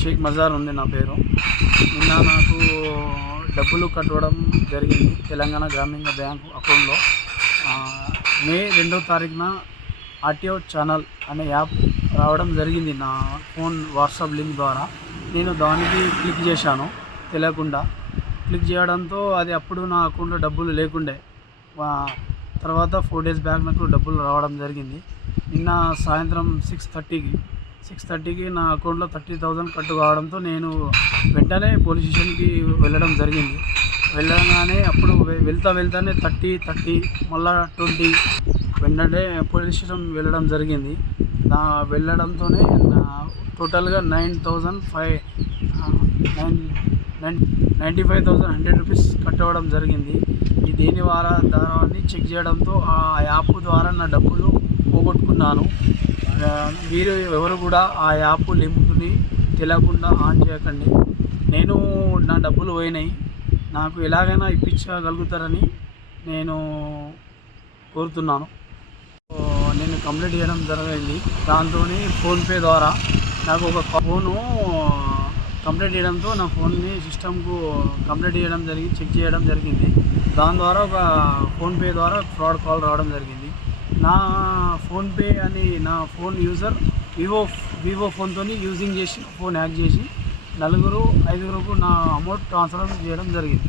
షేక్ మజార్ ఉంది నా పేరు. నిన్న నాకు డబ్బులు కట్టడం జరిగింది తెలంగాణ గ్రామీణ బ్యాంకు అకౌంట్లో. మే 2వ తారీఖున ఆర్టీఓ ఛానల్ అనే యాప్ రావడం జరిగింది నా ఫోన్ వాట్సాప్ లింక్ ద్వారా. నేను దానికి క్లిక్ చేశాను తెలియకుండా. క్లిక్ చేయడంతో అది అప్పుడు నా అకౌంట్లో డబ్బులు లేకుండే. తర్వాత 4 డేస్ బ్యాక్ నాకు డబ్బులు రావడం జరిగింది. నిన్న సాయంత్రం 6:30కి నా అకౌంట్లో 30,000 కట్టు కావడంతో నేను వెంటనే పోలీస్ స్టేషన్కి వెళ్ళడం జరిగింది. వెళ్ళగానే అప్పుడు వెళ్తానే 30 మళ్ళీ 20 వెంటనే పోలీస్ స్టేషన్ వెళ్ళడం జరిగింది. వెళ్ళడంతోనే టోటల్గా 95,100 రూపీస్ కట్టవడం జరిగింది. ఈ దేని ద్వారా చెక్ చేయడంతో ఆ యాప్ ద్వారా నా డబ్బులు పోగొట్టుకున్నాను. మీరు ఎవరు కూడా ఆ యాప్ లింక్ని తెలియకుండా ఆన్ చేయకండి. నా డబ్బులు పోయినాయి, నాకు ఎలాగైనా ఇప్పించగలుగుతారని నేను కోరుతున్నాను. నేను కంప్లైంట్ చేయడం జరిగింది. దాంతో ఫోన్పే ద్వారా నాకు ఒక ఫోను కంప్లైంట్ చేయడంతో నా ఫోన్ని సిస్టమ్కు కంప్లైంట్ చేయడం జరిగింది, చెక్ చేయడం జరిగింది. దాని ద్వారా ఒక ఫోన్పే ద్వారా ఫ్రాడ్ కాల్ రావడం జరిగింది. నా ఫోన్పే అని నా ఫోన్ యూజర్ వివో ఫోన్తో యూజింగ్ చేసి ఫోన్ హ్యాక్ చేసి 4-5 నా అమౌంట్ ట్రాన్స్ఫర్ చేయడం జరిగింది.